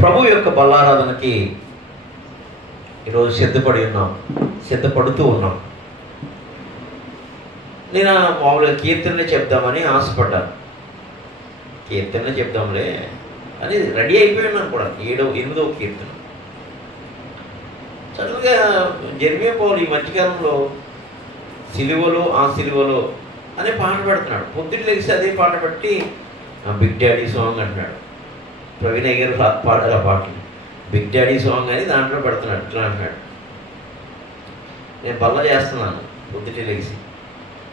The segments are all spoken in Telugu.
ప్రభు యొక్క బల్లారాధనకి ఈరోజు సిద్ధపడుతూ ఉన్నాం. నేను మామూలుగా కీర్తనలే చెప్దామని ఆశపడ్డాను. కీర్తనలే చెప్దాంలే అని రెడీ అయిపోయి ఉన్నాను కూడా. 8వ కీర్తన. సడన్గా జెర్మీయా పౌలు ఈ మధ్యకాలంలో సిలువలో ఆ సిలువలో అనే పాట పెడుతున్నాడు. పొద్దున్న లేచి అదే పాట పెట్టి బిగ్ డాడీ సాంగ్ అంటున్నాడు. ప్రవీణ్ అయ్య గారు పాడారు ఆ పాటలు. బిగ్ డాడీ సాంగ్ అని దాంట్లో పెడుతున్నాడు. ఇట్లా అంటున్నాడు. నేను బల్ల చేస్తున్నాను పొద్దుటే లేచి.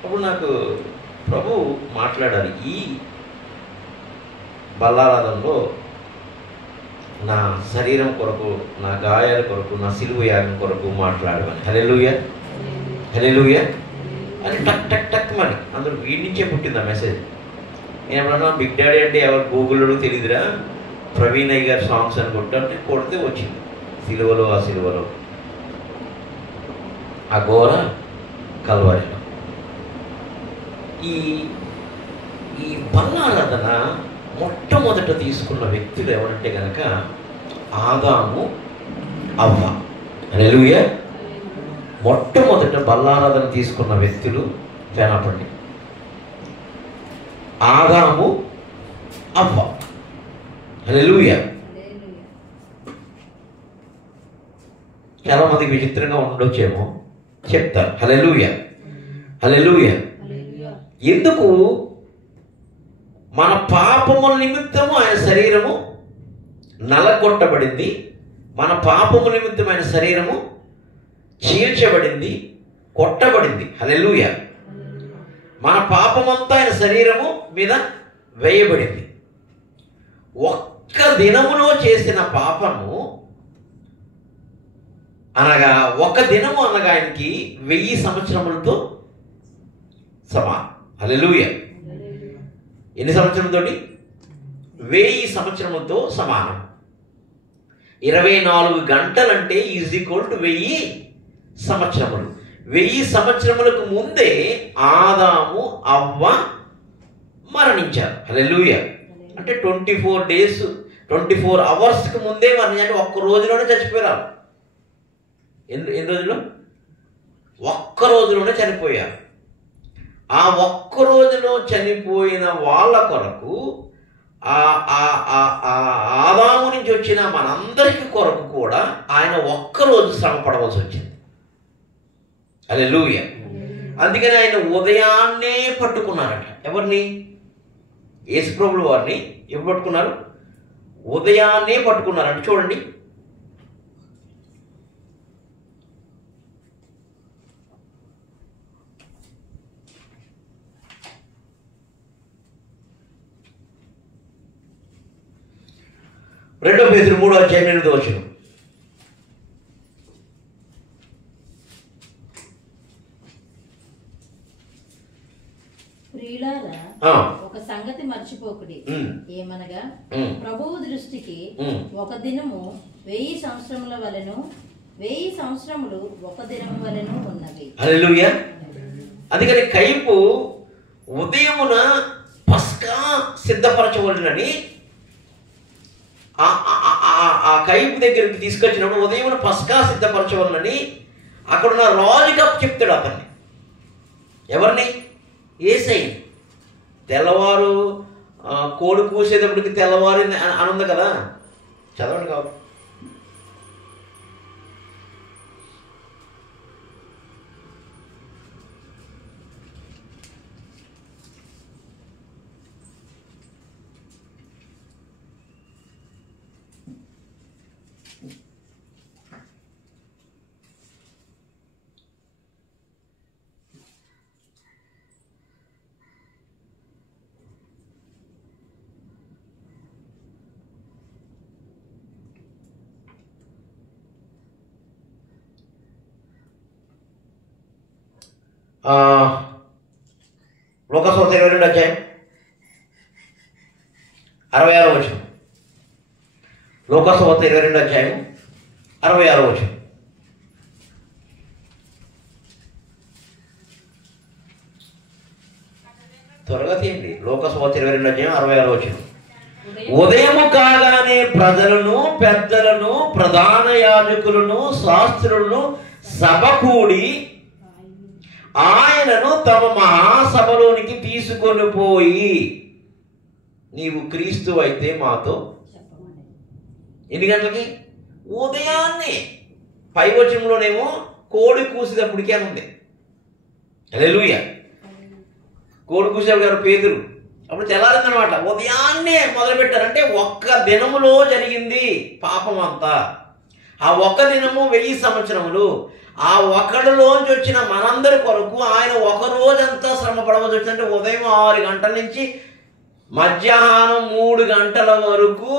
అప్పుడు నాకు ప్రభు మాట్లాడాలి, ఈ బల్లారాధనలో నా శరీరం కొరకు, నా గాయాల కొరకు, నా సిలువ యాగం కొరకు మాట్లాడమని. హల్లెలూయా హల్లెలూయా అని టక్ టక్ టక్ మరి అందులో వీడి నుంచే పుట్టింది ఆ మెసేజ్. నేను ఎప్పుడన్నా బిగ్ డాడీ అంటే ఎవరు గూగుల్లో తెలియదురా, ప్రవీణ్ అయ్య గారి సాంగ్స్ అని కొడితే వచ్చింది. సిలువలో ఆ సిలువలో, ఆ ఘోర కల్వరిలో. ఈ బల్లారాధన మొట్టమొదట తీసుకున్న వ్యక్తులు ఎవరంటే కనుక ఆదాము, అవ్వ. హల్లెలూయా. మొట్టమొదట బల్లారాధన తీసుకున్న వ్యక్తులు జనపండి, ఆదాము, అవ్వ. హల్లెలూయా. చాలా మందికి విచిత్రంగా ఉండొచ్చేమో, చెప్తారు. హల్లెలూయా హల్లెలూయా. ఎందుకు? మన పాపముల నిమిత్తము ఆయన శరీరము నలగొట్టబడింది. మన పాపము నిమిత్తం ఆయన శరీరము చీల్చబడింది, కొట్టబడింది. హల్లెలూయా. మన పాపమంతా ఆయన శరీరము మీద వేయబడింది. ఒక్క దినములో చేసిన పాపము అనగా, ఒక దినము అనగా ఆయనకి 1000 సంవత్సరములతో సమానం. హల్లెలూయా. ఎన్ని సంవత్సరంతో? 1000 సంవత్సరములతో సమానం. 24 గంటలంటే ఈక్వల్ టు 1000 సంవత్సరములు. 1000 సంవత్సరములకు ముందే ఆదాము, అవ్వ మరణించారు. హల్లెలూయా. అంటే 24 డేస్, 24 అవర్స్కి ముందే మరణించారు. ఒక్క రోజులోనే చచ్చిపోయారు. ఎన్ని రోజులు? ఒక్క రోజులోనే చనిపోయారు. ఆ ఒక్క రోజులో చనిపోయిన వాళ్ళ కొరకు, ఆదాము నుంచి వచ్చిన మనందరికీ కొరకు కూడా ఆయన ఒక్కరోజు శ్రమ పడవలసి వచ్చింది. హల్లెలూయా. అందుకని ఆయన ఉదయాన్నే పట్టుకున్నారట. ఎవరిని? యేసుప్రభుల వారిని ఎప్పుడు పట్టుకున్నారు? ఉదయాన్నే పట్టుకున్నారంట. చూడండి, రెండో పేతురు 3వ అధ్యాయం 8వ వచనం. ప్రియులారా, ఒక సంగతి మర్చిపోకుడి. ఏమనగా ప్రభువు దృష్టికి ఒక దినము 1000 సంవత్సరముల వలెను, 1000 సంవత్సరములు ఒక దినము వలెను ఉన్నవి. హల్లెలూయా. అందుకని కైపు ఉదయమున పస్కా సిద్ధపరచవలనని ఆ కైపు దగ్గరికి తీసుకొచ్చినప్పుడు ఉదయం పస్కా సిద్ధపరచవలనని అక్కడున్న రాజుగా చెప్తాడు అతన్ని. ఎవరిని? యేసయ్య. తెల్లవారు కోడి కూసేటప్పటికి తెల్లవారు అని ఉంది కదా, చదవండి కాదు. లోకసువార్త 22వ అధ్యాయం 66వ వచనం. లోకసువార్త 22వ అధ్యాయం 66వ వచనం. త్వరగా తీయండి. లోకసువార్త 22వ అధ్యాయం 66వ వచనం. ఉదయము కాగానే ప్రజలను, పెద్దలను, ప్రధాన యాజకులను, శాస్త్రులను సభ కూడి ఆయనను తమ మహాసభలోనికి తీసుకొని పోయి, నీవు క్రీస్తు అయితే మాతో. ఎన్ని గంటలకి? ఉదయాన్నే. పై వచనంలోనేమో కోడి కూసేటప్పటికీ అని ఉంది. హల్లెలూయా. కోడి కూసేవాడు గారు పేతురు. అప్పుడు తెల్లారిందనమాట. ఉదయాన్నే మొదలుపెట్టారు. అంటే ఒక్క దినములో జరిగింది పాపం అంతా. ఆ ఒక్క దినము 1000 సంవత్సరములు. ఆ ఒకడిలోంచి వచ్చిన మనందరి కొరకు ఆయన ఒక రోజంతా శ్రమ పడవలసి వచ్చిందంటే ఉదయం 6 గంటల నుంచి మధ్యాహ్నం 3 గంటల వరకు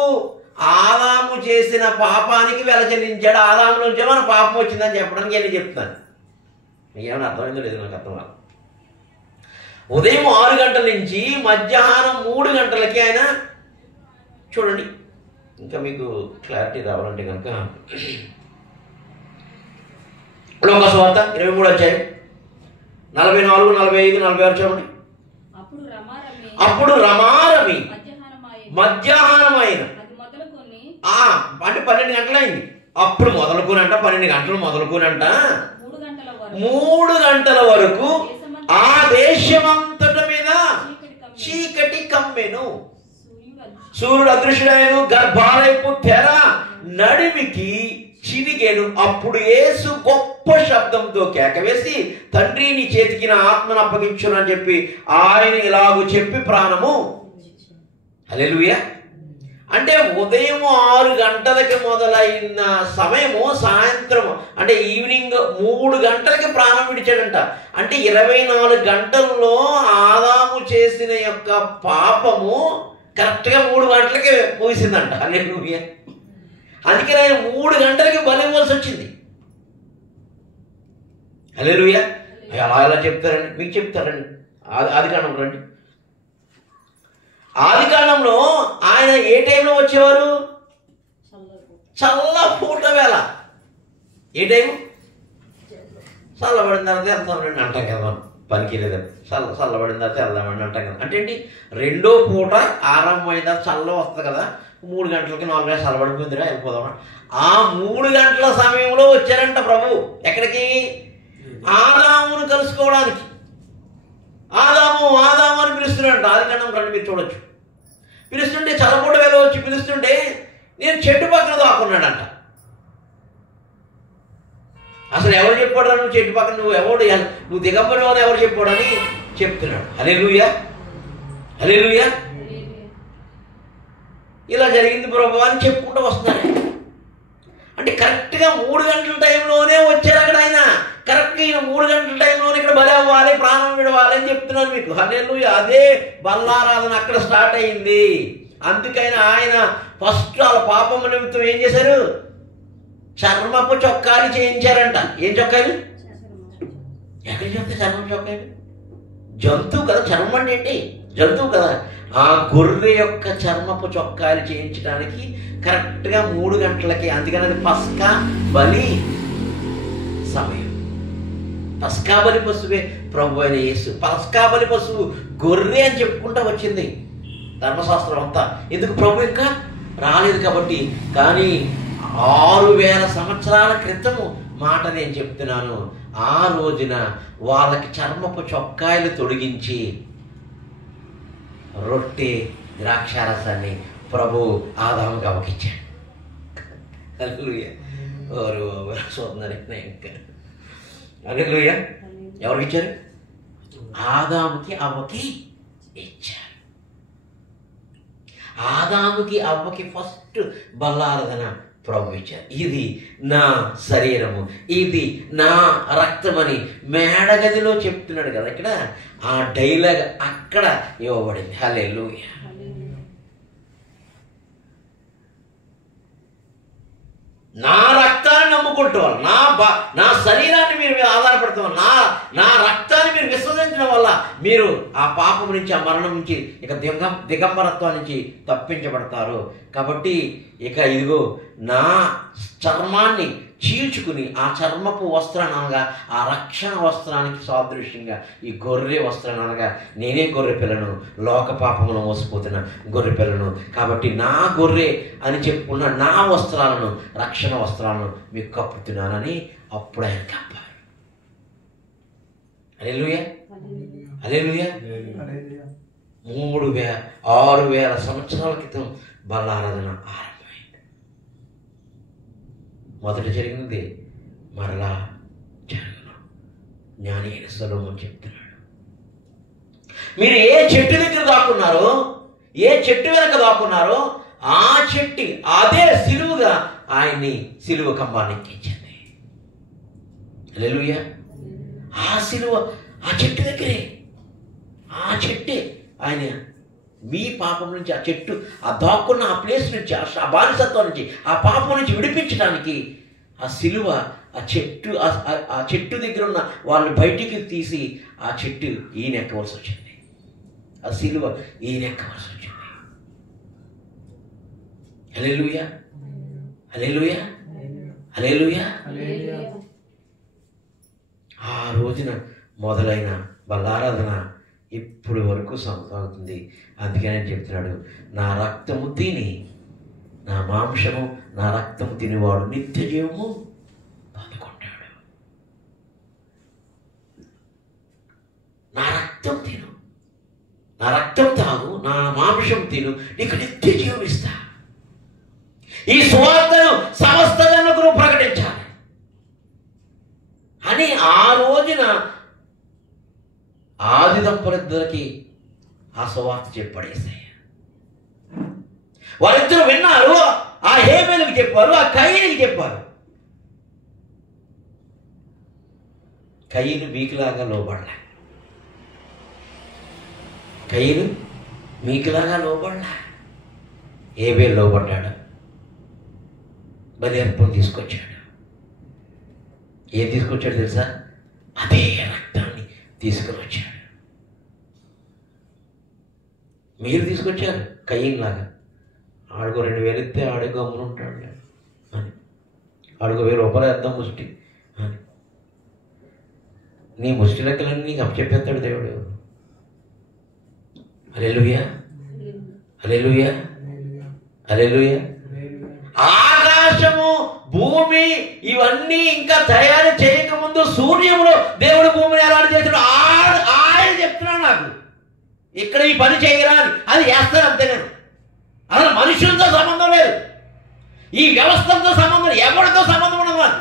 ఆదాము చేసిన పాపానికి వెల చెల్లించాడు. ఆదాము నుంచే మన పాపం వచ్చిందని చెప్పడానికి నేను చెప్తాను. ఏమైనా అర్థమైందో లేదు నాకు అర్థం కాదు. ఉదయం 6 గంటల నుంచి మధ్యాహ్నం 3 గంటలకి ఆయన చూడండి. ఇంకా మీకు క్లారిటీ రావాలంటే కనుక లోక సువార్త 23వ అధ్యాయం 44, 45, 46 చూడండి. అప్పుడు రమారమి మధ్యాహ్నమైన అంటే 12 గంటలైంది. అప్పుడు మొదలుకోనంట 12 గంటలు మొదలుకోనంట 3 గంటల వరకు ఆ దేశమంతట మీద చీకటి కమ్మెను. సూర్యుడు అదృశ్యుడైన, గర్భాలయపు తెర నడిమికి చినిగెను. అప్పుడు యేసు గొప్ప శబ్దంతో కేకవేసి, తండ్రి నీ చేతికి నా ఆత్మను అప్పగించును అని చెప్పి ఆయన ఇలాగూ చెప్పి ప్రాణము. హల్లెలూయా. అంటే ఉదయం 6 గంటలకి మొదలైన సమయము సాయంత్రం అంటే ఈవినింగ్ 3 గంటలకి ప్రాణం విడిచాడంట. అంటే 24 గంటల్లో ఆదాము చేసిన యొక్క పాపము కరెక్ట్గా 3 గంటలకి ముగిసిందంట. హల్లెలూయా. అందుకని ఆయన 3 గంటలకి బలి ఇవ్వాల్సి వచ్చింది. హల్లెలూయా. ఎలా చెప్తారండి? మీకు చెప్తారండి. ఆదికాండం రండి. ఆదికాండంలో ఆయన ఏ టైంలో వచ్చేవారు? చల్ల పూట వేళ. ఏ టైం? చల్లబడిన తర్వాత వెళ్తామండి అంటాం కదా. పనికి లేదా చల్లబడిన తర్వాత వెళ్దామండి అంటాం కదా. అంటే ఏంటి? రెండో పూట ఆరంభమైన చల్ల వస్తుంది కదా. 3 గంటలకి 4 గంటలు చల్లబడిపోయిందిరా వెళ్ళిపోదామా. ఆ 3 గంటల సమయంలో వచ్చారంట ప్రభు. ఎక్కడికి? ఆదామును కలుసుకోవడానికి. ఆదాము ఆదాము అని పిలుస్తున్నాడంట. ఆదికాండం రండి మీరు చూడొచ్చు. పిలుస్తుంటే చల్లపూట వేళ వచ్చి పిలుస్తుంటే నేను చెట్టు పక్కన దాక్కున్నాడంట. అసలు ఎవరు చెప్పాడు నువ్వు చెట్టు పక్కన? నువ్వు దిగంబరిలో ఎవరు చెప్పాడని చెప్తున్నాడు. హల్లెలూయా. హల్లెలూయా. ఇలా జరిగింది ప్రభు అని చెప్పుకుంటూ వస్తున్నాడు. అంటే కరెక్ట్గా 3 గంటల టైంలోనే వచ్చారు అక్కడ ఆయన. కరెక్ట్గా ఈయన 3 గంటల టైంలోనే ఇక్కడ బలి అవ్వాలి, ప్రాణం విడవాలి అని చెప్తున్నాను మీకు. హల్లెలూయా. అదే బల్లారాధన అక్కడ స్టార్ట్ అయింది. అందుకైనా ఆయన ఫస్ట్ వాళ్ళ పాపం నిమిత్తం ఏం చేశారు? చర్మపు చొక్కాలు చేయించారంట. ఏం చొక్కాలు? ఎక్కడ చెప్తే చర్మం చొక్కాలు? జంతువు కదా. చర్మం అంటే ఏంటి? జంతువు కదా. ఆ గొర్రె యొక్క చర్మపు చొక్కాలు చేయించడానికి కరెక్ట్గా 3 గంటలకి. అందుకని అది పస్కా బలి సమయం. పస్కా బలి పశువే ప్రభు అయిన యేసు. పస్కా బలి పశువు గొర్రె అని చెప్పుకుంటా వచ్చింది ధర్మశాస్త్రం అంతా. ఎందుకు? ప్రభు ఇంకా రాలేదు కాబట్టి. కానీ 6000 సంవత్సరాల క్రితము మాట నేను చెప్తున్నాను. ఆ రోజున వాళ్ళకి చర్మపు చొక్కాయలు తొడిగించి రొట్టె ద్రాక్షారసాన్ని ప్రభు ఆదాముకి అవకిచ్చాడు. హల్లెలూయా. హల్లెలూయా. ఎవరికి ఇచ్చారు? ఆదాముకి అవ్వకి ఇచ్చారు. ఆదాముకి అవ్వకి ఫస్ట్ బల్లారాధన ప్రభు ఇచ్చారు. ఇది నా శరీరము, ఇది నా రక్తమని మేడగదిలో చెప్తున్నాడు కదా. ఇక్కడ ఆ డైలాగ్ అక్కడ ఇవ్వబడింది. హల్లెలూయా. నా రక్తాన్ని నమ్ముకుంటాం, నా శరీరాన్ని మీరు ఆధారపడతాం, నా రక్తాన్ని సత్యాన్ని మీరు విశ్వసించడం వల్ల మీరు ఆ పాపం నుంచి, ఆ మరణం నుంచి, ఇక దిగంబరత్వం నుంచి తప్పించబడతారు. కాబట్టి ఇక ఇదిగో నా చర్మాన్ని చీల్చుకుని ఆ చర్మపు వస్త్రాన్ని అనగా ఆ రక్షణ వస్త్రానికి సాదృశ్యంగా ఈ గొర్రె వస్త్రాన్ని అనగా నేనే గొర్రె పిల్లను, లోక పాపంలో మోసపోతున్న గొర్రె పిల్లను, కాబట్టి నా గొర్రె అని చెప్పుకున్న నా వస్త్రాలను, రక్షణ వస్త్రాలను మీకు కప్పుతున్నానని అప్పుడు ఆయన కప్పారు. హల్లెలూయా, హల్లెలూయా. 6,000 సంవత్సరాల క్రితం బలారాధన ఆరంభమైంది. మొదట జరిగినది మరలా జరగను. జ్ఞాని అయిన సొలొమోను చెప్తున్నాడు, మీరు ఏ చెట్టు దగ్గర దాక్కున్నారో, ఏ చెట్టు వెనక దాక్కున్నారో ఆ చెట్టు అదే సిలువుగా ఆయన్ని సిలువ కంబాన్ని ఎక్కించింది. హల్లెలూయా. ఆ సిలువ ఆ చెట్టు దగ్గరే, ఆ చెట్టే ఆయన మీ పాపం నుంచి, ఆ చెట్టు ఆ దాక్కున్న ఆ ప్లేస్ నుంచి, ఆ బానిసత్వం నుంచి, ఆ పాపం నుంచి విడిపించడానికి ఆ సిలువ, ఆ చెట్టు దగ్గర ఉన్న వాళ్ళు బయటికి తీసి ఆ చెట్టు ఈయన ఎక్కవలసి వచ్చింది, ఆ సిలువ ఈయన ఎక్కవలసి వచ్చింది. హల్లెలూయా, హల్లెలూయా, హల్లెలూయా. ఆ రోజున మొదలైన బలారాధన ఇప్పుడు వరకు సాగుతుంది. అందుకని చెప్తున్నాడు, నా రక్తము తిని, నా మాంసము నా రక్తము తినివాడు నిత్య జీవము పొందుకుంటాడు. నా రక్తం తిను, నా రక్తం తాగు, నా మాంసం తిను, నీకు నిత్య జీవం ఇస్తా. ఈ సువార్తను సమస్త జనులకు ప్రకటించాలి అని ఆ రోజున ఆది దంపతులిద్దరికి ఆ సువార్త చెప్పడేసాయి. వారిద్దరూ విన్నారు, ఆ హేబెలుకి చెప్పారు, ఆ కయీనుకి చెప్పారు. కయీను మీకులాగా లోబడలే, కయీను మీకులాగా లోబడలే. హేబెలు లోబడ్డాడు, బలి అర్పణ తీసుకొచ్చాడు. ఏం తీసుకొచ్చాడు తెలుసా? అదే రక్తాన్ని తీసుకుని వచ్చాడు. మీరు తీసుకొచ్చారు కయీన్ లాగా, ఆడుకో 2,000 ఇస్తే ఆడే గమ్మున ఉంటాడు అని, ఆడుకో 1,000 రూపాయలు వేద్దాం ముష్టి అని, నీ ముష్టి లెక్కలన్నీ నీకు అప్పచెప్పేస్తాడు దేవుడు. హల్లెలూయా, హల్లెలూయా, హల్లెలూయా. ఆకాశము, భూమి ఇవన్నీ ఇంకా తయారు చేయకముందు సూర్యములో దేవుడు భూమిని ఎలా చేశాడు ఆయన చెప్తున్నాడు నాకు, ఇక్కడ ఈ పని చేయరా అని. అది చేస్తాను అంతే. నేను అసలు మనుషులతో సంబంధం లేదు, ఈ వ్యవస్థలతో సంబంధం, ఎవరితో సంబంధం ఉండదు.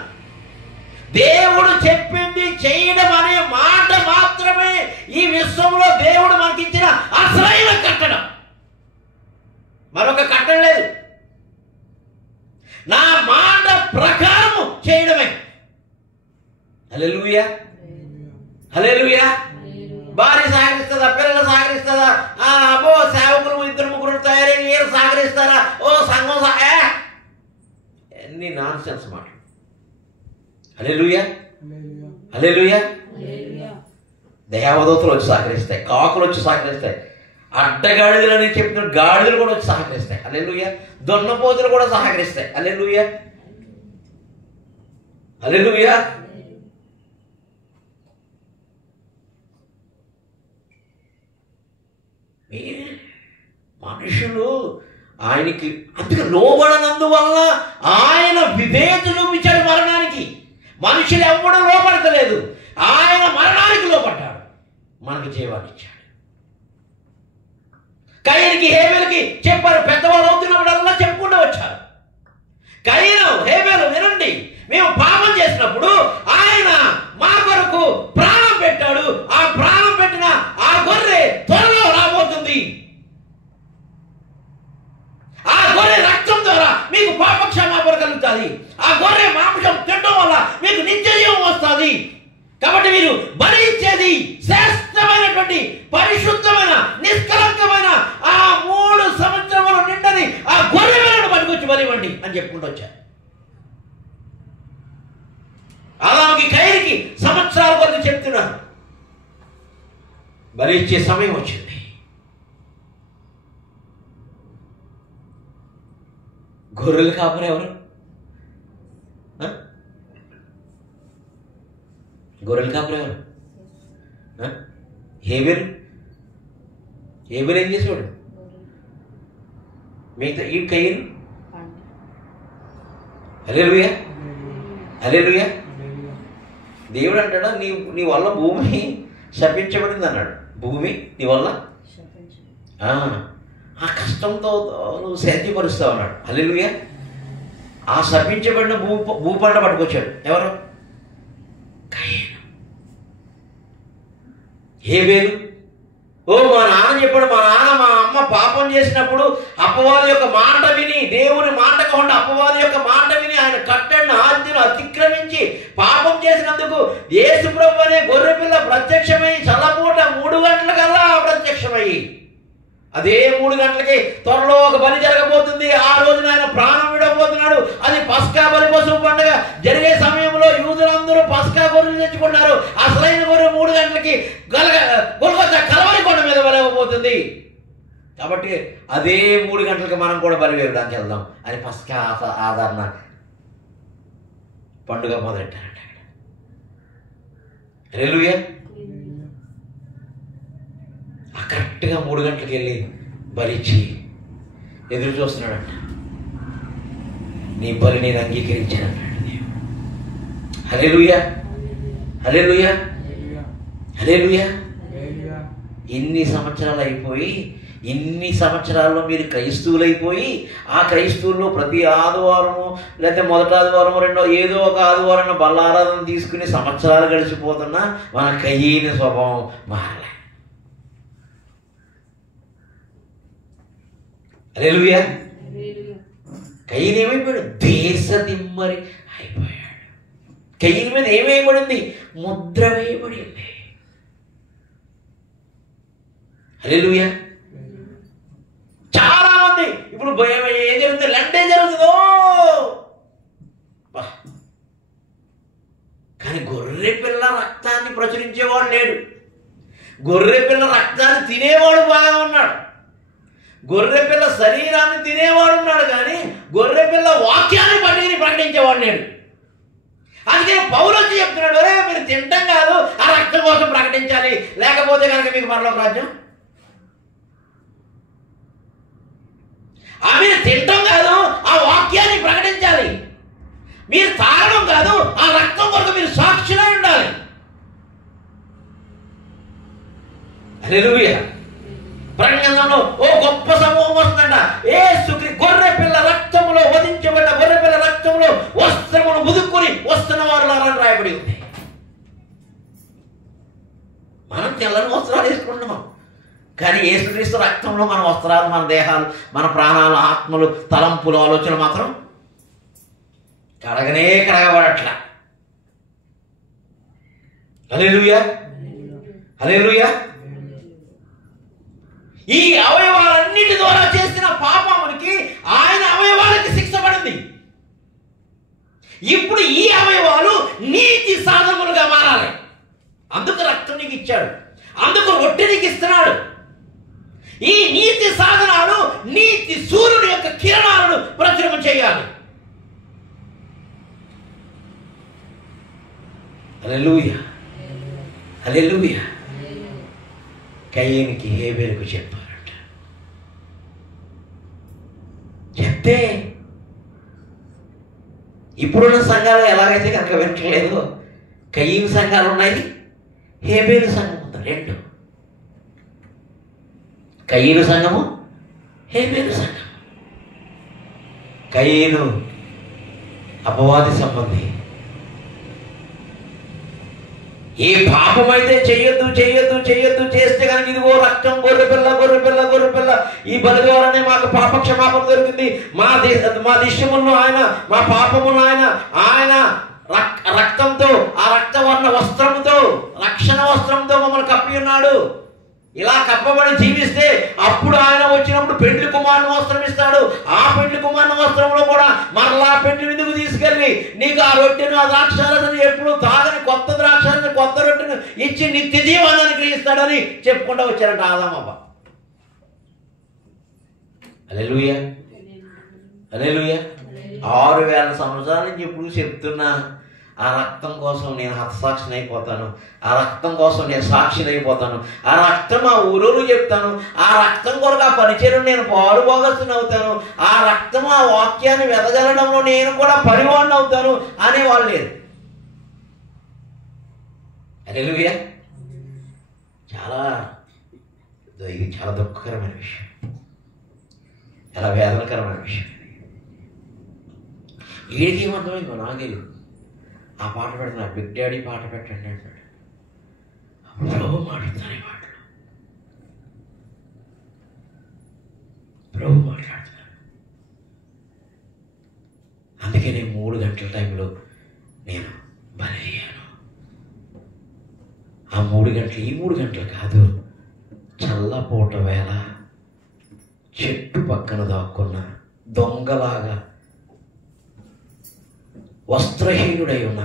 దేవుడు చెప్పింది చేయడం అనే మాట మాత్రమే ఈ విశ్వంలో దేవుడు మనకిచ్చిన అసలైన కట్టడం, మరొక కట్టడం లేదు. నా మాట ప్రకారము చేయడమే. హల్లెలూయా, హల్లెలూయా. భార్య సహకరిస్తుందా? పిల్లలు సహకరిస్తుందా? అబ్బో సేవకులు 2-3 తయారై ఏరు సహకరిస్తారా? ఓ సంఘం అన్ని నాన్ సెన్స్ మాటలు. హల్లెలూయా, హల్లెలూయా. దేవదూతలు వచ్చి సహకరిస్తాయి, కాకులు వచ్చి సహకరిస్తాయి, అడ్డగాడిదలు అని చెప్పిన గాడిదలు కూడా వచ్చి సహకరిస్తాయి. హల్లెలూయా. దొన్నపోతులు కూడా సహకరిస్తాయి. హల్లెలూయా, హల్లెలూయా. మనుషులు ఆయనకి అందుకే లోబడనందువల్ల ఆయన విధేయత చూపించాడు మరణానికి. మనుషులు ఎవడూ లోపడతలేదు, ఆయన మరణానికి లోపడ్డాడు, మనకు జీవాన్ని ఇచ్చాడు. కయీనుకి హేబెలుకి చెప్పారు, పెద్దవాళ్ళు అవుతున్నప్పుడల్లా చెప్పుకుంటూ వచ్చారు. కయీను, హేబెలు వినండి, మేము పాపం చేసినప్పుడు ఆయన మా కొరకు ప్రాణం పెట్టాడు, ఆ ప్రాణం పెట్టిన ఆ గొర్రె త్వరలో రాబోతుంది, ఆ గొర్రె రక్తం ద్వారా మీకు పాప క్షమాపణ కలుగుతుంది, ఆ గొర్రె మాంసం తినడం వల్ల మీకు నిత్య జీవం వస్తుంది. కాబట్టి మీరు బలి ఇచ్చేది శ్రేష్టమైనటువంటి పరిశుద్ధమైన నిష్కలంకమైన ఆ 3 సంవత్సరములు నిండని ఆ గొర్రె పిల్లను పట్టుకొచ్చి బలివ్వండి అని చెప్పుకుంటూ వచ్చారు. అలాగే కయీనుకి సంవత్సరాల కొద్ది చెప్తున్నారు, బలి ఇచ్చే సమయం వచ్చింది. గొర్రెలు కాపరి ఎవరు? గొర్రెలు కాపరి ఎవరు? హేబెలు. హేబెలు ఏం చేసేవాడు? మిగతా ఈ కయ్యను. హల్లెలూయా, హల్లెలూయా. దేవుడు అంటాడా, నీ వల్ల భూమి శపించబడింది అన్నాడు. భూమి నీ వల్ల ఆ కష్టంతో నువ్వు శాంతిపరుస్తావు అన్నాడు. హల్లెలూయా. ఆ శపించబడిన భూపంట పట్టుకొచ్చాడు ఎవరు? కయ్యను. హేబెలు. ఓ మా నాన్న చెప్పాడు, మా నాన్న మా అమ్మ పాపం చేసినప్పుడు అపవాది యొక్క మాట విని, దేవుని మాట కాకుండా అపవాది యొక్క మాట విని ఆయన కట్టడిని ఆజ్ఞను అతిక్రమించి పాపం చేసినందుకు యేసుప్రభు అనే గొర్రెపిల్ల ప్రత్యక్షమై చల్లపూట 3 గంటలకల్లా ప్రత్యక్షమయ్యి, అదే 3 గంటలకి త్వరలో ఒక బలి జరగబోతుంది. ఆ రోజున ఆయన ప్రాణం విడబోతున్నాడు. అది పస్కా బలి పశువు పండుగ జరిగే సమయంలో యూదులందరూ పస్కా గొర్రెలు తెచ్చుకున్నారు. అసలైన గొర్రె 3 గంటలకి గొల్గొతా కలవరి కొండ మీద బలవబోతుంది. కాబట్టి అదే 3 గంటలకి మనం కూడా బలి వేయడానికి వెళ్దాం అని పస్కా ఆదరణ పండుగ మొదలెట్టారంట. హల్లెలూయా. కరెక్ట్గా 3 గంటలకు వెళ్ళి బలిచ్చి ఎదురు చూస్తున్నాడంట. నీ బలి నేను అంగీకరించానన్నాడు దేవుడు. హల్లెలూయా, హల్లెలూయా, హల్లెలూయా. ఇన్ని సంవత్సరాలు అయిపోయి, ఇన్ని సంవత్సరాల్లో మీరు క్రైస్తవులైపోయి, ఆ క్రైస్తవుల్లో ప్రతి ఆదివారము లేకపోతే మొదటి ఆదివారం రెండో ఏదో ఒక ఆదివారం బల్లారాధన తీసుకుని సంవత్సరాలు గడిచిపోతున్నా మన కయ్యని స్వభావం మారలే. హల్లెలూయా. కయ్యను ఏమైపోయాడు? దేశ దిమ్మరి అయిపోయాడు. కయ్యని మీద ఏమైపడింది? ముద్ర వేయబడింది. హల్లెలూయా. చాలా మంది ఇప్పుడు ఏం జరుగుతుంది? లండే జరుగుతుందో, కానీ గొర్రె పిల్ల రక్తాన్ని ప్రచురించేవాడు లేడు. గొర్రె పిల్ల రక్తాన్ని తినేవాడు బాగా ఉన్నాడు. గొర్రెపిల్ల శరీరాన్ని తినేవాడు ఉన్నాడు, కానీ గొర్రెపిల్ల వాక్యాన్ని పట్టుకుని ప్రకటించేవాడు లేడు. అందుకే పౌలు వచ్చి చెప్తున్నాడు, అరే మీరు తింటాం కాదు, ఆ రక్తం కోసం ప్రకటించాలి, లేకపోతే కనుక మీకు పరలోక రాజ్యం. మీరు తింటాం కాదు, ఆ వాక్యాన్ని ప్రకటించాలి. మీరు తాగడం కాదు, ఆ రక్తం కొరకు మీరు సాక్షులై ఉండాలి. హల్లెలూయా. ప్రకటనలో ఓ గొప్ప సమూహం వస్తుందంట. యేసుక్రీ గొర్రె పిల్ల రక్తములో వధించబడిన గొర్రె పిల్ల రక్తములో వస్త్రమును ముదుక్కుని వస్తున్న వారులారని రాయబడి ఉంది. మనం తెల్లని వస్త్రాలు వేసుకుంటున్నాం, కానీ యేసుక్రీస్తు రక్తంలో మన వస్త్రాలు, మన దేహాలు, మన ప్రాణాలు, ఆత్మలు, తలంపులు, ఆలోచనలు మాత్రం కడగనే కడగబడట్లా. హల్లెలూయా, హల్లెలూయా. ఈ అవయవాలన్నిటి ద్వారా చేసిన పాపమునికి ఆయన అవయవాలకి శిక్ష పడింది. ఇప్పుడు ఈ అవయవాలు నీతి సాధనములుగా మారాలి. అందుకు రక్తం నీకు ఇచ్చాడు, అందుకు రొట్టె నీకు ఇస్తున్నాడు. ఈ నీతి సాధనాలు నీతి సూర్యుని యొక్క కిరణాలను ప్రచురం చేయాలి. హల్లెలూయా, హల్లెలూయా. కయ్యనికి హేబెలుకు చెప్పారట. చెప్తే ఇప్పుడున్న సంఘాలు ఎలాగైతే కనుక వినట్లేదు, కయ్యని సంఘాలు ఉన్నాయి, హేబెలు సంఘం ఉంది. 2 కయ్యను సంఘము, హేబెలు సంఘం. కయ్యను అపవాది సంబంధి. ఏ పాపమైతే చెయ్యొద్దు చెయ్యొద్దు చెయ్యొద్దు చేస్తే కనుక ఇదిగో రక్తం, గొర్రెపిల్ల గొర్రెపిల్ల గొర్రెపిల్ల, ఈ బలి ద్వారానే మాకు పాప క్షమాపణ దొరికింది, మా దేశములను ఆయన, మా పాపములను ఆయన రక్తంతో, ఆ రక్తవర్ణ వస్త్రంతో, రక్షణ వస్త్రంతో మమ్మల్ని కప్పి ఉన్నాడు. ఇలా కప్పబడి జీవిస్తే అప్పుడు ఆయన వచ్చినప్పుడు పెండ్లి కుమారుని వస్త్రం ఇస్తాడు. ఆ పెండ్లి కుమారుని వస్త్రంలో కూడా మరలా పెండ్లి విందుకు తీసుకెళ్ళి నీకు ఆ రొట్టెను, ఆ ద్రాక్షారసను ఎప్పుడు తాగని కొత్త ద్రాక్షారసను, కొత్త రొట్టెను ఇచ్చి నిత్య జీవాన్ని అనుగ్రహిస్తాడని చెప్పుకుంటూ వచ్చారంట ఆదామవ్వ. హల్లెలూయా, హల్లెలూయా. 6000 సంవత్సరాల నుంచి ఎప్పుడు చెప్తున్నా, ఆ రక్తం కోసం నేను హతసాక్షిని అయిపోతాను, ఆ రక్తం కోసం నేను సాక్షిని అయిపోతాను, ఆ రక్తం ఆ ఊరూరు చెప్తాను, ఆ రక్తం కొరకు ఆ పరిచయం నేను పాలుభాగస్తుని అవుతాను, ఆ రక్తం ఆ వాక్యాన్ని వెదజల్లడంలో నేను కూడా పరివాణ్ణి అవుతాను అనేవాళ్ళు లేరు. హల్లెలూయా. ఇది చాలా దుఃఖకరమైన విషయం, చాలా వేదనకరమైన విషయం. వీడికి ఏమర్థమైందో నాకే ఆ పాట పెడుతున్నాడు, బిగ్ డాడీ పాట పెట్టండి అంటాడు. ప్రభు మాట్లాడుతున్నాడు, ఈ మాటలు ప్రభు మాట్లాడుతున్నాడు. అందుకే నేను 3 గంటల టైంలో నేను బలయ్యాను. ఆ 3 గంటలు ఈ 3 గంటలు కాదు, చల్లపూట వేళ చెట్టు పక్కన దాక్కున్న దొంగలాగా వస్త్రహీనుడై ఉన్న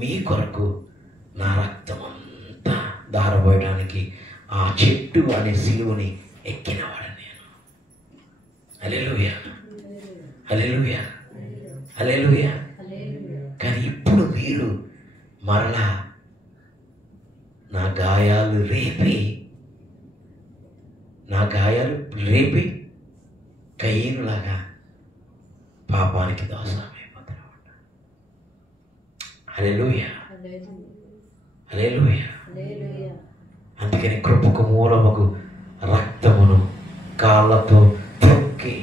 మీ కొరకు నా రక్తం అంతా దారబోయడానికి ఆ చెట్టు అనే సిలువని ఎక్కినవాడు నేను. హల్లెలూయా, హల్లెలూయా, హల్లెలూయా. కానీ ఇప్పుడు మీరు మరలా నా గాయాలు రేపి కయీనులాగా పాపానికి దాసమైపోతున్నమాట. హల్లెలూయా, హల్లెలూయా. అందుకని కృపకు మూలముకు రక్తమును కాళ్ళతో తొక్కి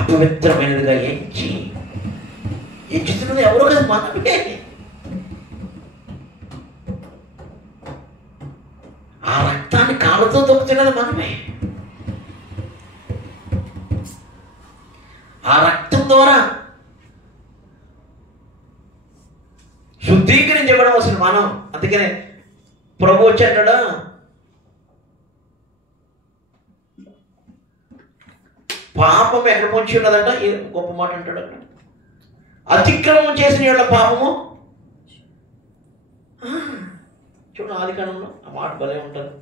అపవిత్రమైనదిగా ఎంచుతున్నది ఎవరో కదా, మనమే. ఆ రక్తాన్ని కాళ్ళతో తొక్కుతున్నది మనమే. ఆ రక్తం ద్వారా శుద్ధీకరించబడవలసిన మనం. అందుకనే ప్రభు వచ్చేటడా పాపం ఎక్కడ పొంచి ఉన్నదంట, గొప్ప మాట అంటాడు, అతిక్రమం చేసిన వాళ్ళ పాపము. చూడండి ఆదికాండంలో ఆ మాట భలే ఉంటుంది.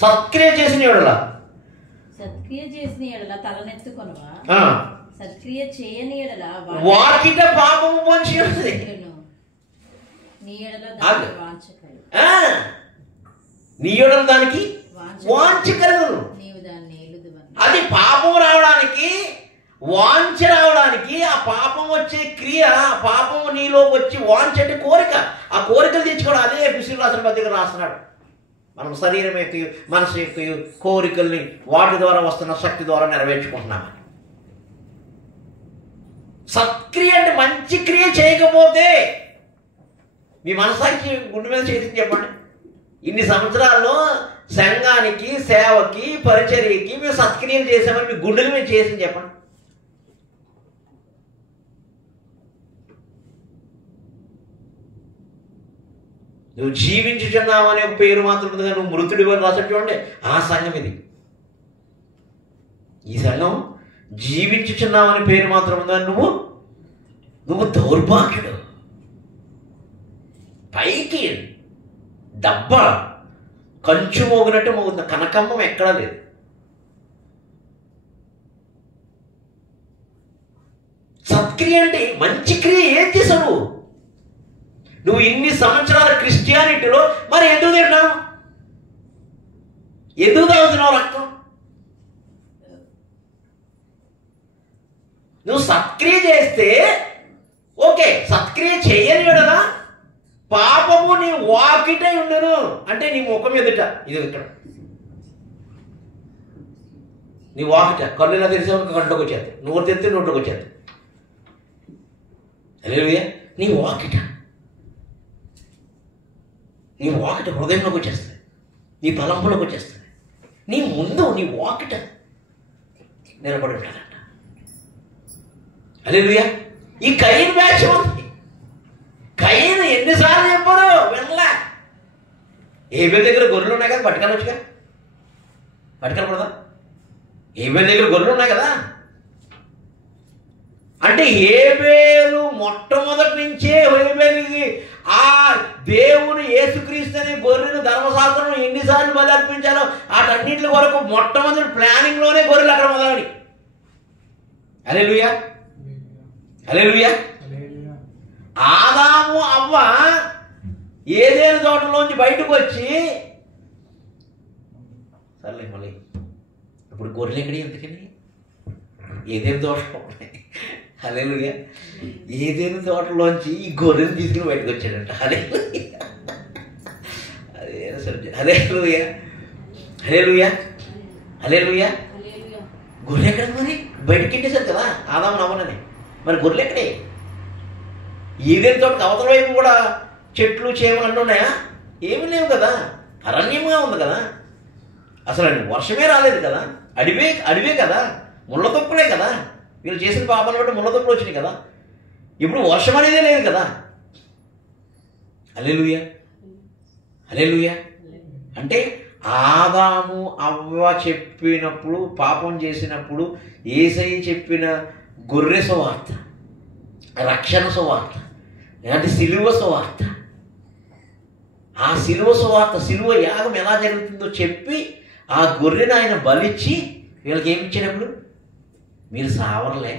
సత్క్రియ చేసిన ఎడల తలనెత్తుకొనవా, సత్క్రియ చేయని ఎడల వాకిట పాపము పొంచి ఉన్నది. నీ ఎడల దానికి వాంఛకరములు. అది పాపం రావడానికి, వాంఛ రావడానికి, ఆ పాపం వచ్చే క్రియ, ఆ పాపం నీలోకి వచ్చి వాంఛ అంటే కోరిక, ఆ కోరికలు తెచ్చుకోవడం. అదే ఎఫెసీయుల రాసిన పత్రిక రాస్తున్నాడు. మనం శరీరం యొక్క మనసు యొక్క కోరికల్ని వాటి ద్వారా వస్తున్న శక్తి ద్వారా నెరవేర్చుకుంటున్నామని. సత్క్రియ అంటే మంచి క్రియ చేయకపోతే మీ మనసానికి గుండె మీద చేసి చెప్పండి, ఇన్ని సంవత్సరాల్లో సంఘానికి, సేవకి, పరిచర్యకి మేము సత్క్రియలు చేసామని మీ గుండెల మీద చేసి చెప్పండి. నువ్వు జీవించుచున్నావు అనే ఒక పేరు మాత్రం ఉంది, నువ్వు మృతుడి అని రాసాడు. చూడండి, ఆ సంఘం ఇది. ఈ సంఘం జీవించుచున్నావు అనే పేరు మాత్రం ఉందా, నువ్వు దౌర్భాగ్యుడు. పైకి డబ్బా కంచు మోగినట్టు మోగుతుంది, కనకమ్మం ఎక్కడా లేదు. సత్క్రియ అంటే మంచి క్రియ. ఏం చేసావు నువ్వు ఇన్ని సంవత్సరాల క్రిస్టియానిటీలో? మరి ఎందుకు తిన్నావు? ఎందుకు తాగుతున్నావు రక్తం? నువ్వు సత్క్రియ చేస్తే ఓకే, సత్క్రియ చేయని ఎడల పాపము నీ వాకిటై ఉండను. అంటే నీ ముఖం ఎదుట, ఇది ఇక్కడ నీ వాకిట, కళ్ళు ఇలా తెరిసే కంట్లోకి వచ్చేది, నోరు తెరిస్తే నోట్లోకి వచ్చేది. హల్లెలూయా. నీ వాకిట హృదయంలోకి వచ్చేస్తుంది, నీ తలంపులోకి వచ్చేస్తుంది. నీ ముందు నీ వాకిట నిలబడి ఉంటాడంట. హల్లెలూయా. ఈ కయీను బ్యాచ్ ఉంది. కయీను ఎన్నిసార్లు చెప్పారు వినలే. ఏబేలు దగ్గర గొర్రెలు ఉన్నాయి కదా, పట్టుకెళ్ళొచ్చుగా, పట్టుకెళ్ళకూడదా? హేబేలు దగ్గర గొర్రెలు ఉన్నాయి కదా. అంటే హేబేలు మొట్టమొదటి నుంచే హేబేలుకి ఆ దేవుని యేసుక్రీస్తు అనే గొర్రెను ధర్మశాస్త్రం ఎన్నిసార్లు బలి అర్పించాలో వాటన్నింటి వరకు మొట్టమొదటి ప్లానింగ్లోనే గొర్రెలు అక్కడ మొదలని. హల్లెలూయా, హల్లెలూయా. ఆదాము అవ్వ ఏదేను తోటలోంచి బయటకు వచ్చి, సర్లే మళ్ళీ ఇప్పుడు గొర్రెలు ఎక్కడి ఎందుకని ఏదేను తోటలో ఉన్నాయి. హల్లెలూయా. ఏదేను తోటలోంచి ఈ గొర్రెను తీసుకుని బయటకు వచ్చాడంట. హల్లెలూయా, అదే సబ్జెక్ట్. హల్లెలూయా, హల్లెలూయా, హల్లెలూయా. గొర్రె ఎక్కడ మరి బయటకి ఎట్టేశారు కదా ఆదాము నవ్వనని. మరి గొర్రెలు ఎక్కడే? ఏదేను తోటకి అవతల వైపు కూడా చెట్లు చేమలు అన్నీ ఉన్నాయా? ఏమీ లేవు కదా, అరణ్యంగా ఉంది కదా. అసలు వర్షమే రాలేదు కదా, అడివే కదా, ముళ్ళ తొక్కులే కదా. వీళ్ళు చేసిన పాపాలను బట్టి ముళ్ళ తొక్కులు వచ్చినాయి కదా. ఇప్పుడు వర్షం అనేదే లేదు కదా. హల్లెలూయా, హల్లెలూయా. అంటే ఆదాము అవ్వ చెప్పినప్పుడు, పాపం చేసినప్పుడు యేసయ్య చెప్పిన గొర్రె సువార్త, రక్షణ సువార్త, అంటే సిలువ సువార్త, ఆ సిలువ సువార్త, సిలువ యాగం ఎలా జరుగుతుందో చెప్పి ఆ గొర్రెను ఆయన బలిచ్చి వీళ్ళకి ఏమి ఇచ్చినప్పుడు, మీరు సావర్లే,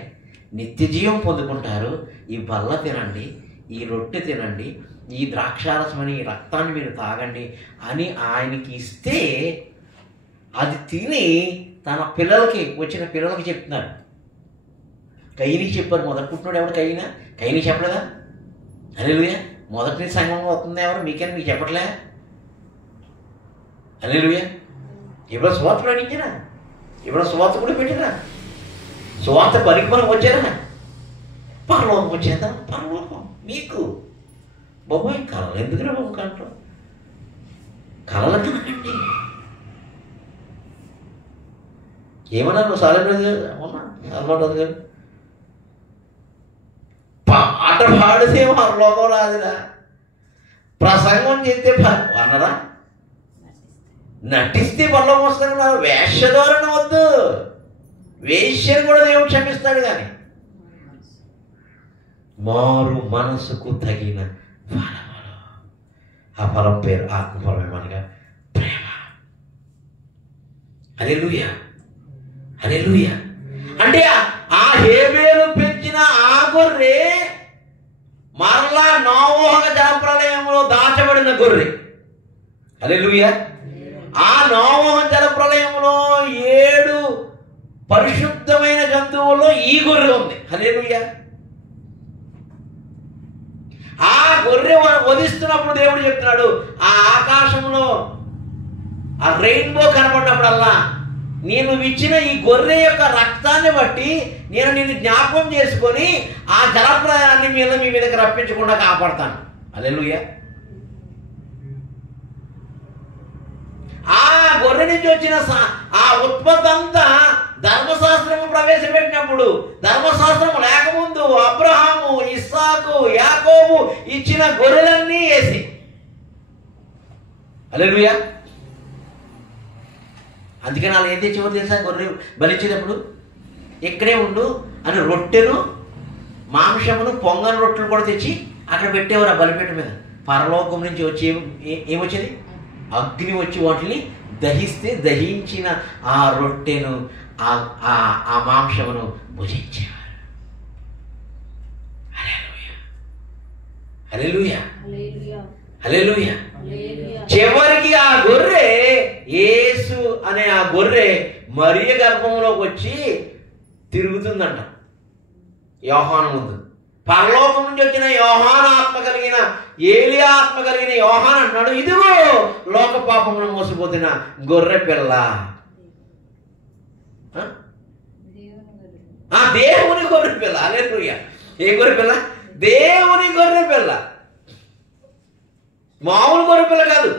నిత్య జీవం పొందుకుంటారు, ఈ బల్ల తినండి, ఈ రొట్టె తినండి, ఈ ద్రాక్షారసమని ఈ రక్తాన్ని మీరు తాగండి అని ఆయనకి ఇస్తే అది తిని తన పిల్లలకి, వచ్చిన పిల్లలకి చెప్తున్నారు. కయ్యనికి చెప్పారు. మొదటి పుట్టినోడు ఎవరు? కయ్యనికి చెప్పలేదా? హల్లెలూయా. మొదటి సంఘంలో వస్తుంది ఎవరు? మీకైనా మీకు చెప్పట్లే? హల్లెలూయా. ఇప్పుడు సువార్త ప్రకటించారా? ఇప్పుడు సువార్త కూడా పెట్టినా? సువార్త పరిపాలన వచ్చారా? పరలోకం వచ్చేదా? పరలోకం మీకు బాబోయ్. కళలు ఎందుకు రా బాబు కంటాం? కళలు కనకండి. ఏమన్నారు సాలెబ్రేట్ అవునా గారు? పాట పాడితే పరలోకం రాదురా, ప్రసంగం చేస్తే అన్నరా, నటిస్తే పరలోకం వస్తుంది. వేషధోరణ వద్దు, వేష్యను కూడా దేవుడు క్షమిస్తాడు. కానీ మారు మనసుకు తగిన ఫలములు, ఆ ఫలం పేరు ఆత్మఫలమేమనగా ప్రేమ. హల్లెలూయా, హల్లెలూయా. అంటే ఆ హేబేలు పెంచిన ఆ గొర్రె మరలా నోవహు జలప్రలయంలో దాచబడిన గొర్రె. హల్లెలూయా. ఆ నోవహు జలప్రలయంలో 7 పరిశుద్ధమైన జంతువుల్లో ఈ గొర్రె ఉంది. హల్లెలూయా. ఆ గొర్రె వధిస్తున్నప్పుడు దేవుడు చెప్తున్నాడు, ఆ ఆకాశంలో ఆ రెయిన్బో కనపడినప్పుడల్లా నేను ఇచ్చిన ఈ గొర్రె యొక్క రక్తాన్ని బట్టి నేను నిన్ను జ్ఞాపకం చేసుకొని ఆ జలప్రయాణాన్ని మీ మీదకి రప్పించకుండా కాపాడతాను. హల్లెలూయా. ఆ గొర్రె నుంచి వచ్చిన ఆ ఉత్పత్తి అంతా ధర్మశాస్త్రము ప్రవేశపెట్టినప్పుడు, ధర్మశాస్త్రము లేకముందు అబ్రహాము, ఇస్సాకు, యాకోబు ఇచ్చిన గొర్రెలన్నీ వేసి. హల్లెలూయా. అందుకని వాళ్ళు ఏం తెచ్చేవారు తెలుసా? గొర్రె బలిచ్చినప్పుడు ఇక్కడే ఉండు అని రొట్టెను, మాంసమును, పొంగని రొట్టెలు కూడా తెచ్చి అక్కడ పెట్టేవారు ఆ బలిపీఠ మీద. పరలోకం నుంచి వచ్చి ఏమొచ్చేది? అగ్ని వచ్చి వాటిని దహిస్తే దహించిన ఆ రొట్టెను, ఆ మాంసమును భుజించేవారు. హల్లెలూయా, హల్లెలూయా, హల్లెలూయా. చివరికి ఆ గొర్రె, యేసు అనే ఆ గొర్రె మరియ గర్భంలోకి వచ్చి తిరుగుతుందంట యోహాను ముందు. పరలోకం నుంచి వచ్చిన యోహాను ఆత్మ కలిగిన, ఏలియా ఆత్మ కలిగిన యోహాను అంటున్నాడు, ఇదిగో లోక పాపమును మోసపోతున్న గొర్రె పిల్ల. దేవుని గొర్రె పిల్ల. హల్లెలూయా. ఏ గొర్రె పిల్ల? దేవుని గొర్రె పిల్ల. మామూలు గొర్రె పిల్ల కాదు.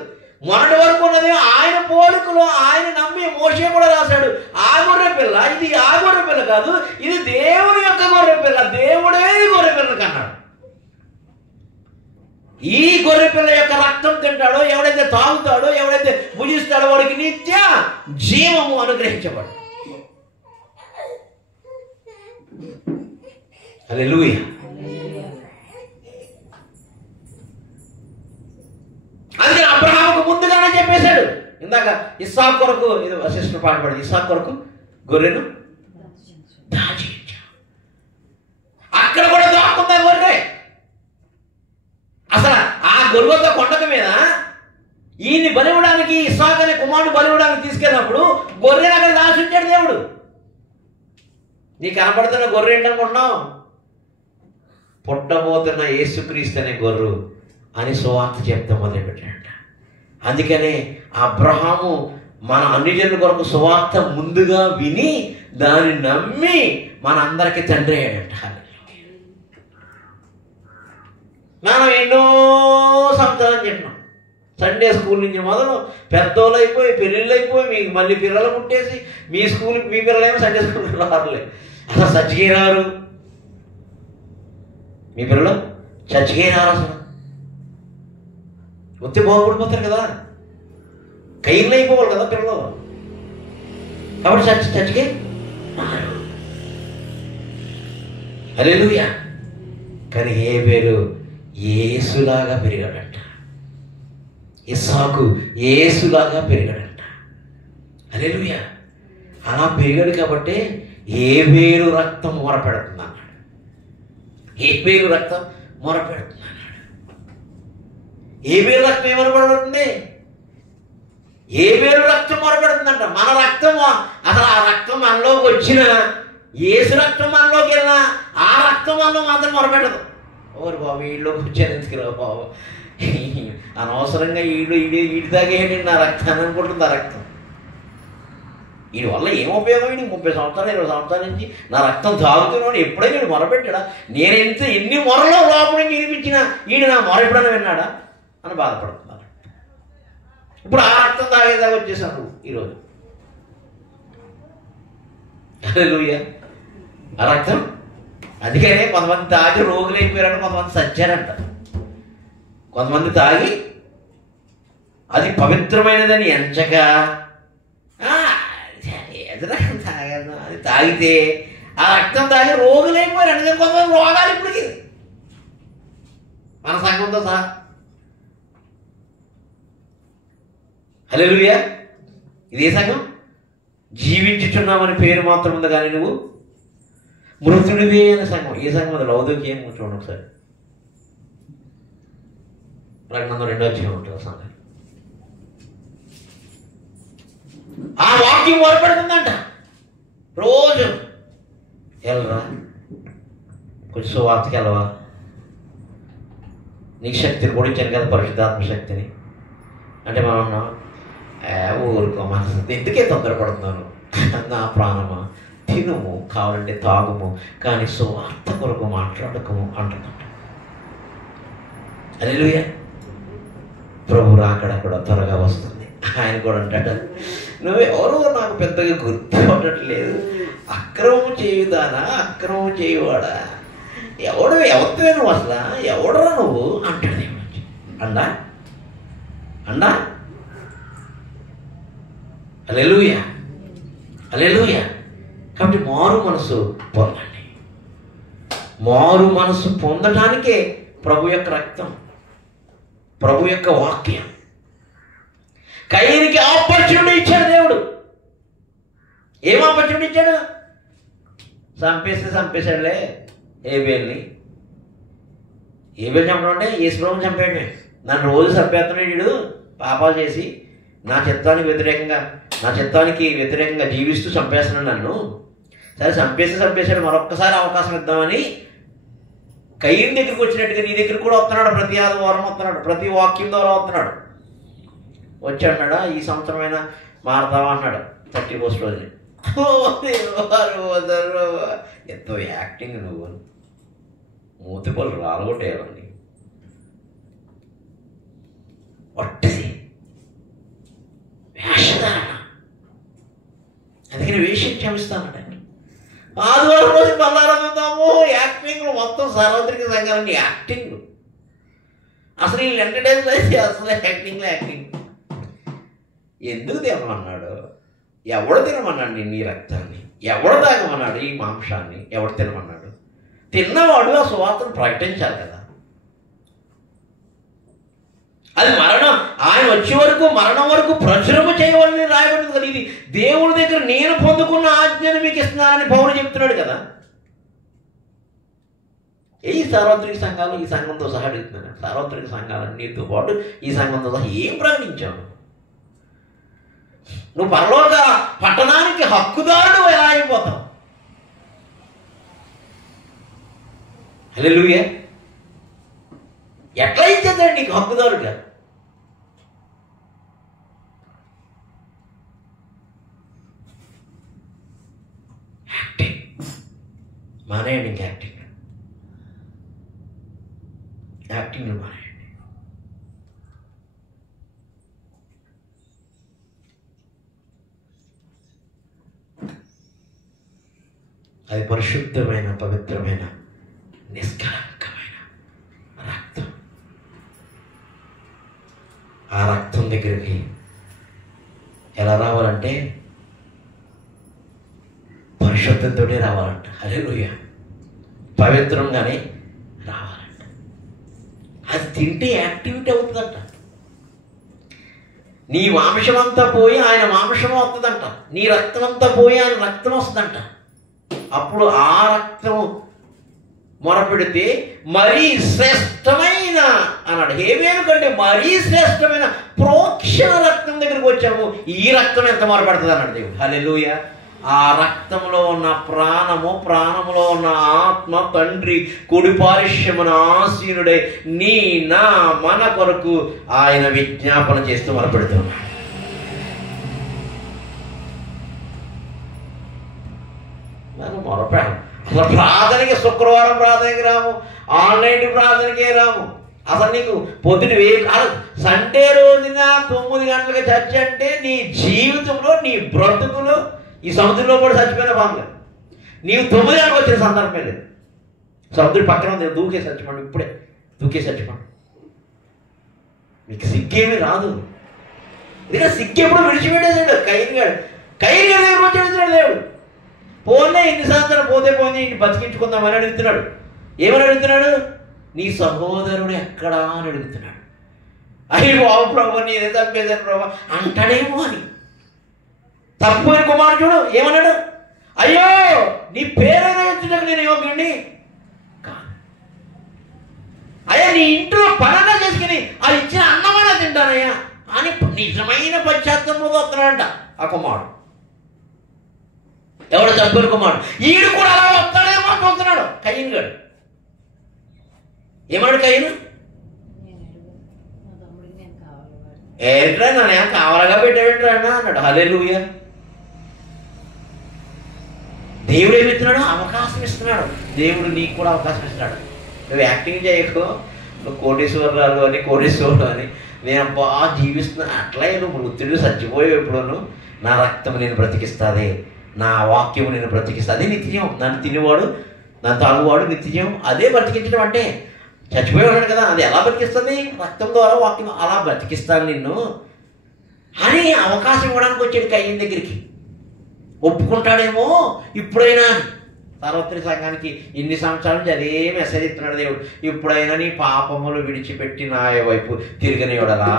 మొన్నటి వరకు ఉన్నది ఆయన పోలికలో ఆయన నమ్మి మోషే కూడా రాశాడు ఆ గొర్రె పిల్ల. ఇది ఆ గొర్రె పిల్ల కాదు, ఇది దేవుని యొక్క గొర్రె పిల్ల. దేవుడే గొర్రె పిల్లని కన్నాడు. ఈ గొర్రె పిల్ల యొక్క రక్తం తింటాడో, ఎవడైతే తాగుతాడో, ఎవడైతే భుజిస్తాడో వాడికి నిత్య జీవము అనుగ్రహించబడు. హల్లెలూయా. అందుకని అబ్రహాముకు ముందుగానే చెప్పేశాడు. ఇందాక ఇస్సాకు కొరకు ఇది సిస్టర్ పాట పడింది, ఇస్సాకు కొరకు గొర్రెను దాచించా. అక్కడ కూడా దాక్కుందా గొర్రె. అసలు ఆ గొర్రెతో కొండక మీద ఈయన్ని బలివ్వడానికి, ఇస్సాకు అనే కుమారుడు బలివ్వడానికి తీసుకెళ్ళినప్పుడు గొర్రెను అక్కడ దాచుంచాడు దేవుడు. నీకు కనపడుతున్న గొర్రె ఏంటనుకుంటున్నావు? పుట్టబోతున్న యేసుక్రీస్తు అనే గొర్రె అని సువార్త చెప్తా మొదలుపెట్టాడంట. అందుకనే అబ్రహాము మన అన్ని జనుల కొరకు సువార్త ముందుగా విని దాన్ని నమ్మి మనందరికీ తండ్రి అయ్యాడంట. మనం ఎన్నో సంవత్సరాలు చెప్పినాం. సండే స్కూల్ నుంచి మొదలు పెద్దోళ్ళు అయిపోయి, పెళ్ళిళ్ళు అయిపోయి, మీకు మళ్ళీ పిల్లలు పుట్టేసి మీ స్కూల్కి మీ పిల్లలేమో సండే స్కూల్కి రారులే, అసలు చచ్చికే రారు. మీ పిల్లలు చచ్చికే రారు, అసలు వస్తే బాగుపడిపోతారు కదా, కైర్లు అయిపోవాలి కదా పిల్లలు. కాబట్టి చచ్చికే రారు. హల్లెలూయా. కానీ హేబెలు యేసులాగా పెరిగాడంట. ఇస్సాకు యేసులాగా పెరిగాడంట. హల్లెలూయా. అలా పెరిగాడు కాబట్టి హేబెలు రక్తం మొరపెడుతుంది అన్నాడు. హేబెలు రక్తం మొరపెడుతుంది అన్నాడు. హేబెలు రక్తం ఏమని మొరపెడుతుంది? హేబెలు రక్తం మొరపెడుతుందంట. మన రక్తం, అసలు ఆ రక్తం మనలోకి వచ్చిన, యేసు రక్తం మనలోకి వెళ్ళినా ఆ రక్తం మనలో మాత్రం మొరపెట్టదు. ఓరు బాబు వీళ్ళలోకి వచ్చాను ఎందుకురా బాబు, అనవసరంగా వీడి తాగేయండి నా రక్తాన్ని అనుకుంటుంది. ఆ రక్తం వీడి వల్ల ఏం ఉపయోగం? వీడికి 30 సంవత్సరాలు 20 సంవత్సరాల నుంచి నా రక్తం తాగుతున్నాడు, ఎప్పుడైనా వీడు మొరపెట్టాడా? నేను ఎన్ని మొరలో లోపల నుంచి వినిపించినా వీడు నా మొర ఎప్పుడైనా విన్నాడా అని బాధపడుతున్నారు. ఇప్పుడు ఆ రక్తం తాగేదాకా వచ్చేసాను ఈరోజు. హల్లెలూయా. ఆ రక్తం, అందుకనే కొంతమంది తాగి రోగులు అయిపోయారంట, కొంతమంది చచ్చారంట. కొంతమంది తాగి అది పవిత్రమైనదని ఎంచక అది తాగితే ఆ రక్తం తాగి రోగులు అయిపోయారు. అందుకని కొంతమంది రోగాలు ఇప్పటికి మన సంఘంతో సహా. హల్లెలూయా. ఇదే సంఘం. జీవించుచున్నామని పేరు మాత్రం ఉంది కానీ నువ్వు మృతుడివే అనే సంఘం. ఏ సంఘం అది? లౌదోకియం. చూడండి ఒకసారి, ప్రకటన 2వ అధ్యాయం ఉంటుంది సంఘం. ఆ వాక్యం మొరపెడుతుందంట. రోజు వెళ్ళరా, కొంచెం సువార్తకి వెళ్ళవా, నీకు శక్తిని కూడా ఇచ్చాను కదా, పరిశుద్ధాత్మ శక్తిని. అంటే మనం అన్నాం, ఊరుకో మనసు, ఎందుకే తొందరపడుతున్నాను నా ప్రాణమా, తినుము కావాలంటే తాగుము, కానీ సువార్త కొరకు మాట్లాడకము అంటున్నాడు. హల్లెలూయా. ప్రభు రాకడ కూడా త్వరగా వస్తుంది. ఆయన కూడా అంటాడు, నువ్వెవరో నాకు పెద్దగా గుర్తు ఉండట్లేదు, అక్రమం చేయుదానా, అక్రమం చేయువాడా, ఎవరితో నువ్వు అసలు, ఎవడరా నువ్వు అంటాడు. అండా అండా. హల్లెలూయా. హల్లెలూయా. కాబట్టి మారు మనసు పొందండి. మారు మనసు పొందటానికే ప్రభు యొక్క రక్తం, ప్రభు యొక్క వాక్యం. కయీనుకి ఆపర్చునిటీ ఇచ్చాడు దేవుడు. ఏం ఆపర్చునిటీ ఇచ్చాడు? చంపేశాడులే హేబెల్ని. హేబెల్ చంపడం అంటే యేసుప్రభుని చంపాడు. నన్ను రోజు చంపేస్తున్నాడు వీడు, పాపాలు చేసి నా చిత్తానికి వ్యతిరేకంగా జీవిస్తూ చంపేస్తున్నాడు నన్ను. సరే చంపేశాడు, మరొక్కసారి అవకాశం ఇద్దామని కయీను దగ్గరికి వచ్చినట్టుగా నీ దగ్గర కూడా వస్తున్నాడు. ప్రతి ఆదివారం వస్తున్నాడు, ప్రతి వాక్యం ద్వారా వస్తున్నాడు. వచ్చి అన్నాడా, ఈ సంవత్సరమైనా మారతావా అన్నాడు 31st రోజుని. ఎంతో యాక్టింగ్, నువ్వు మూతిపళ్ళు రాలగొట్టేయాలండి. ఒట్టది వేషధారణ. అందుకని వేషం క్షమిస్తానండి. ఆదివారం రోజు బల్లారందాము యాక్టింగ్లు, మొత్తం సార్వత్రిక సంఘాలన్నీ యాక్టింగ్లు. అసలు ఈ ఎంటర్టైన్ అయితే అసలు యాక్టింగ్. ఎందుకు తినమన్నాడు? ఎవడు తినమన్నాడు నీ రక్తాన్ని? ఎవడు తాగమన్నాడు ఈ మాంసాన్ని? ఎవడు తినమన్నాడు? తిన్నవాడు ఆ సువార్తను ప్రకటించాలి కదా. అది మరణం, ఆయన వచ్చే వరకు మరణం వరకు ప్రచురము చేయవాలని రాయబడింది కదా. ఇది దేవుడి దగ్గర నేను పొందుకున్న ఆజ్ఞను మీకు ఇస్తున్నానని పౌలు చెప్తున్నాడు కదా. ఈ సార్వత్రిక సంఘాలు ఈ సంఘంతో సహా అడుగుతున్నాను. సార్వత్రిక సంఘాలన్నిటితో పాటు ఈ సంఘంతో సహా ఏం ప్రకటించావు? నువ్వు పరలోక పట్టణానికి హక్కుదారుడు ఎలా అయిపోతావు? హల్లెలూయా. ఎట్లా ఇచ్చేద్దాడు నీకు హక్కుదారుగా? యాక్టింగ్ మానేయండి. ఇంక యాక్టింగ్ మానేయండి. అది పరిశుద్ధమైన పవిత్రమైన నిష్కలంకమైన రక్తం. ఆ రక్తం దగ్గరికి ఎలా రావాలంటే పరిశుద్ధంతోనే రావాలంట. హల్లెలూయా. పవిత్రంగానే రావాలంట. అది తింటే యాక్టివిటీ అవుతుందంట. నీ మాంసం అంతా పోయి ఆయన మాంసం అవుతుందంట. నీ రక్తం అంతా పోయి ఆయన రక్తం వస్తుందంట. అప్పుడు ఆ రక్తం మొరపెడితే మరీ శ్రేష్టమైన అన్నాడు. హేబేలు కంటే మరీ శ్రేష్టమైన ప్రోక్షణ రక్తం దగ్గరికి వచ్చాము. ఈ రక్తం ఎంత మొరపెడుతుంది అన్నాడు దేవుడు. హల్లెలూయా. ఆ రక్తంలో ఉన్న ప్రాణము, ప్రాణంలో ఉన్న ఆత్మ తండ్రి కుడి పారిశ్యమున ఆసీనుడై నీ నా మన కొరకు ఆయన విజ్ఞాపన చేస్తూ మొరపెడుతున్నాడు. మనం మొరపెడ అసలు ప్రార్థనకి శుక్రవారం ప్రార్థనకి రాము, ఆన్లైన్ ప్రార్థనకే రాము. అసలు నీకు పొద్దున సండే రోజున 9 గంటలకు చర్చ అంటే నీ జీవితంలో నీ బ్రతుకులు ఈ సముద్రంలో కూడా చచ్చిపోయిన బాగుంది. నీవు 9 గంటలకు వచ్చిన సందర్భమే లేదు. సముద్రం పక్కన ఉంది, దూకేసి చచ్చిపోండి. ఇప్పుడే దూకేసి చచ్చిపోండి. మీకు సిగ్గేమీ రాదు. ఎందుకంటే సిగ్గు ఎప్పుడు విడిచిపెట్టేసాడు. కైన్ గారు దగ్గర వచ్చేసాడు దేవుడు. పోలే ఎన్ని సంవత్సరాలు పోతే పోతే ఇంటి బతికించుకుందామని అడుగుతున్నాడు. ఏమని అడుగుతున్నాడు? నీ సహోదరుడు ఎక్కడా అని అడుగుతున్నాడు. అయ్యో బాబు ప్రభు నేనే చంపేశాను ప్రభు అంటాడేమో అని. తప్పిపోయిన కుమారుడు చూడు ఏమన్నాడు? అయ్యో నీ పేరైనా ఎత్తుటకు నేను యోగ్యుడిని కాదు. అయ్యా నీ ఇంట్లో పనంగా చేసుకుని అది ఇచ్చిన అన్నమైనా తింటానయ్యా అని నిజమైన పశ్చాత్తాపంతో వస్తున్నాడంట ఆ కుమారుడు. ఎవడు చంపిన కుమారుడు. ఈడు కూడా అలా వస్తాడేమో అనుకుంటున్నాడు కయ్యను గారు. ఏమన్నాడు కయ్యను? ఏంట్రా నన్ను కావాలగా పెట్టాడంట్రా అన్నాడు. హల్లెలూయా. దేవుడు ఏమిస్తున్నాడు? అవకాశం ఇస్తున్నాడు. దేవుడు నీకు కూడా అవకాశం ఇస్తున్నాడు. నువ్వు యాక్టింగ్ చేయకు, నువ్వు కోటీశ్వరరాలు అని కోటీశ్వరుడు అని నేను బాగా జీవిస్తున్నా అట్లే నువ్వు వృత్తుడు చచ్చిపోయి ఎప్పుడూ నా రక్తం నేను బ్రతికిస్తుంది, నా వాక్యము నేను బ్రతికిస్తుంది. అది నిత్యం. నన్ను తినేవాడు నన్ను తాగువాడు నిత్యం. అదే బ్రతికించడం అంటే చచ్చిపోయేవాడు కదా. అది ఎలా బ్రతికిస్తుంది? రక్తం ద్వారా వాక్యం అలా బ్రతికిస్తాను నిన్ను అని అవకాశం ఇవ్వడానికి వచ్చాడు కయ్యన్ దగ్గరికి. ఒప్పుకుంటాడేమో ఇప్పుడైనా. సార్వత్రిక సంఘానికి ఇన్ని సంవత్సరాల నుంచి అదే మెసేజ్ ఇస్తున్నాడు దేవుడు. ఇప్పుడైనా నీ పాపములు విడిచిపెట్టి నా వైపు తిరిగిన ఎవడలా.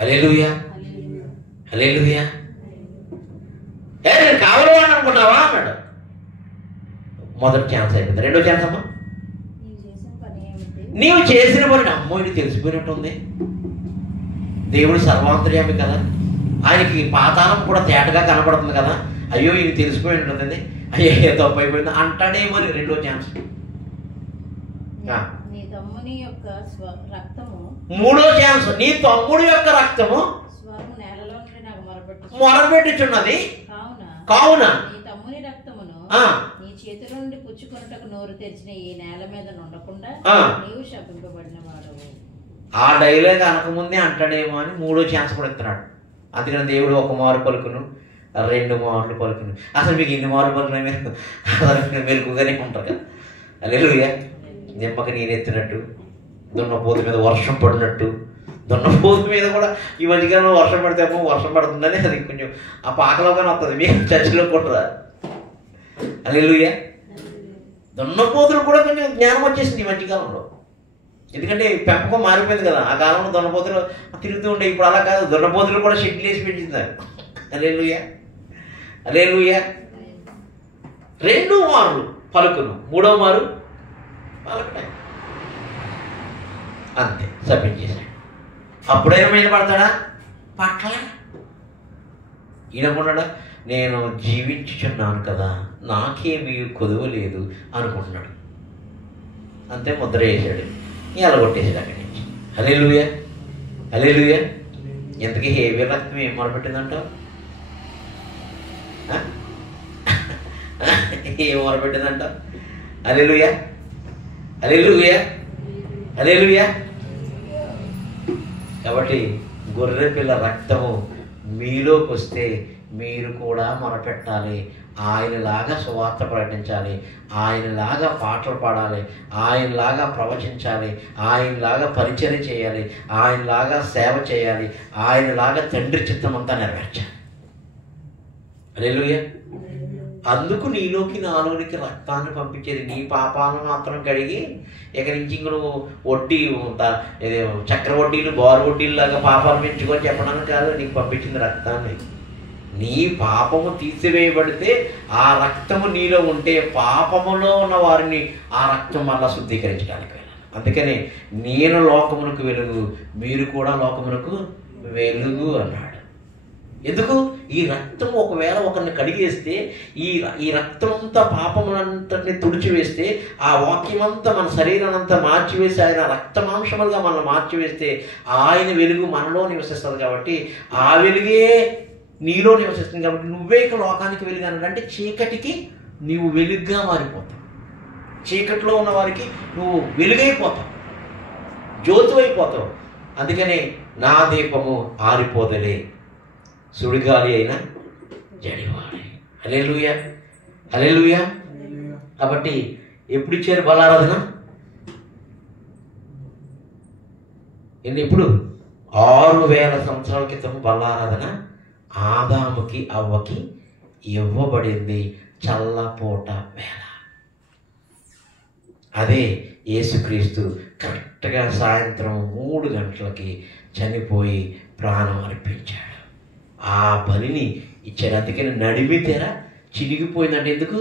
హల్లెలూయా. హల్లెలూయా. నేను కావాలని అనుకున్నావా అన్నాడు. మొదటి ఛాన్స్ అయిపోయింది. రెండో ఛాన్స్ అమ్మా, నీవు చేసిన పని. అమ్మో ఇది తెలిసిపోయినట్టు ఉంది. దేవుడు సర్వాంతర్యామి కదా, ఆయనకి పాతాళం కూడా తేటగా కనపడుతుంది కదా. అయ్యో ఇది తెలిసిపోయి ఉంటుంది, అయ్యో తప్పు అయిపోయింది అంటాడేమో. రెండో ఛాన్స్. మూడో ఛాన్స్, నీ తమ్ముడు యొక్క రక్తము మొరపెట్టుచున్నది కావున నీ చేతిలో నుండి పుచ్చుకొనుటకు నోరు తెరిచిన ఈ నేల మీద ఉండకుండా నీవు శపింపబడిన వాడవు. ఆ డైలాగ్ అనకముందే అంటాడేమో అని మూడో ఛాన్స్ కూడా ఇస్తున్నాడు. అందుకని దేవుడు ఒక మారు పలుకును, 2 మార్లు పలుకును. అసలు మీకు ఇన్ని మారు పలుకునే మీరు మెరుగుగానే ఉంటారు కదా. హల్లెలూయా. నిమ్మక నీరెత్తినట్టు, దున్నపోతు మీద వర్షం పడినట్టు. దున్నపోతు మీద కూడా ఈ మధ్యకాలంలో వర్షం పడితే వర్షం పడుతుందని అది కొంచెం ఆ పాకలోగానే వస్తుంది. మీకు చర్చిలో కూడా హల్లెలూయా. దున్నపోతులు కూడా కొంచెం జ్ఞానం వచ్చేసింది ఈ మధ్యకాలంలో. ఎందుకంటే పెంపకం మారిపోయింది కదా. ఆ కాలంలో దున్నపోతులు తిరుగుతూ ఉండే, ఇప్పుడు అలా కాదు. దున్నపోతులు కూడా షెడ్లు వేసి పెంచుతారు. హల్లెలూయా, హల్లెలూయా. 2 మార్లు పలుకును, 3వ మారు పలకడే, అంతే సబ్మిట్ చేశాడు. అప్పుడైనా మీద పడతాడా? పట్ల ఈయనకున్నాడా? నేను జీవించుచున్నాను కదా, నాకేమీ కొదువ లేదు అనుకుంటున్నాడు. అంతే ముద్ర వేసాడు, ఎలగొట్టేసాడు అక్కడి నుంచి. హల్లెలూయా, హల్లెలూయా. ఇంతకీ హేబేలు రక్తం ఏం మొరపెట్టిందంటావు? ఏం మొరపెట్టిందంటావు? హల్లెలూయా, హల్లెలూయా, హల్లెలూయా. కాబట్టి గొర్రె పిల్ల రక్తము మీలోకి వస్తే మీరు కూడా మొరపెట్టాలి. ఆయనలాగా సువార్త ప్రకటించాలి, ఆయనలాగా పాటలు పాడాలి, ఆయనలాగా ప్రవచించాలి, ఆయనలాగా పరిచర్య చేయాలి, ఆయనలాగా సేవ చేయాలి, ఆయనలాగా తండ్రి చిత్తం అంతా నెరవేర్చాలి. హల్లెలూయా. అందుకు నీలోకి నాలోనికి రక్తాన్ని పంపించేది. నీ పాపాలను మాత్రం కడిగి ఇక నుంచి ఇంక నువ్వు వడ్డీ చక్ర వడ్డీలు బారు వడ్డీలు లాగా పాపాలు పెంచుకొని చెప్పడానికి కాదు, నీకు పంపించింది రక్తాన్ని. నీ పాపము తీసివేయబడితే ఆ రక్తము నీలో ఉంటే పాపములో ఉన్న వారిని ఆ రక్తం మళ్ళా శుద్ధీకరించడానికి వెళ్ళాలి. అందుకని నేను లోకమునకు వెలుగు, మీరు కూడా లోకమునకు వెలుగు అన్నాడు. ఎందుకు? ఈ రక్తం ఒకవేళ ఒకరిని కడిగేస్తే, ఈ రక్తం అంతా పాపములంతని తుడిచివేస్తే, ఆ వాక్యమంతా మన శరీరాన్ని అంతా మార్చివేసి ఆయన రక్తమాంసములుగా మనల్ని మార్చివేస్తే ఆయన వెలుగు మనలో నివసిస్తుంది. కాబట్టి ఆ వెలుగే నీలో నివసిస్తుంది. కాబట్టి నువ్వే ఇక లోకానికి వెలుగు అన్నాడు. అంటే చీకటికి నీవు వెలుగుగా మారిపోతావు, చీకటిలో ఉన్న వారికి నువ్వు వెలుగైపోతావు, జ్యోతి అయిపోతావు. అందుకని నా దీపము ఆరిపోదలే, సుడిగాలి అయినా జడివాడే. హల్లెలూయా, హల్లెలూయా. కాబట్టి ఎప్పుడు ఇచ్చారు బలారాధన? ఎప్పుడు? 6000 సంవత్సరాల క్రితం బలారాధన ఆదాముకి అవ్వకి ఇవ్వబడింది, చల్లపూట వేళ. అదే యేసుక్రీస్తు కరెక్ట్గా సాయంత్రం 3 గంటలకి చనిపోయి ప్రాణం అర్పించాడు. ఆ బలిని ఇచ్చాడు. అందుకని నడిమి తెర చిరిగిపోయిందంటే ఎందుకు?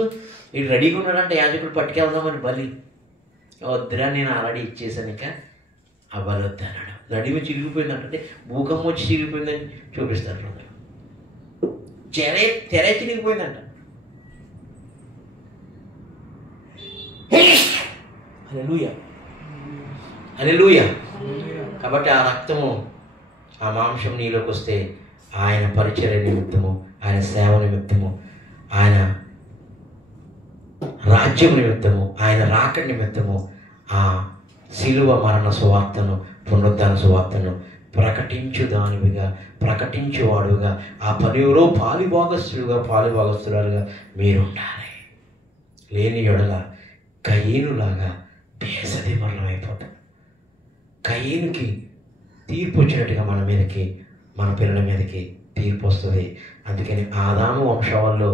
వీడు రెడీగా ఉన్నాడంటే యాజకుడు పట్టుకెళ్దామని బలి. వద్దురా, నేను ఆల్రెడీ ఇచ్చేసాను, ఇక ఆ బలి వద్దు అన్నాడు. నడిమి చిరిగిపోయిందంటే భూకంపం వచ్చి చిరిగిపోయిందని చూపిస్తారు. తెర చిరిగిపోయిందంట. హల్లెలూయా, హల్లెలూయా. కాబట్టి ఆ రక్తము, ఆ మాంసం నీలోకి వస్తే ఆయన పరిచర్య నిమిత్తము, ఆయన సేవ నిమిత్తము, ఆయన రాజ్యం నిమిత్తము, ఆయన రాకడి నిమిత్తము ఆ శిలువ మరణ సువార్తను, పునరుద్ధాన సువార్తను ప్రకటించుదానివిగా, ప్రకటించేవాడుగా, ఆ పనిలో పాలిభాగస్తులుగా మీరు ఉండాలి. లేని యెడల కయీనులాగా దేశదిమరణం అయిపోతాం. కయీనుకి తీర్పు వచ్చినట్టుగా మన మీదకి, మన పిల్లల మీదకి తీర్పు వస్తుంది. అందుకని ఆదాము వంశావళిలో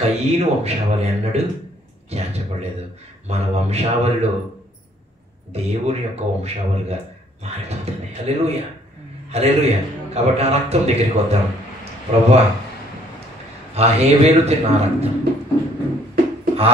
కయీను వంశావళి ఎన్నడూ చేర్చబడలేదు. మన వంశావళిలో దేవుని యొక్క వంశావళిగా మారిపోతుంది. హల్లెలూయా, హల్లెలూయా. కాబట్టి ఆ రక్తం దగ్గరికి వద్దాం. ప్రభువా, ఆ హేబేలు తిన్న ఆ రక్తం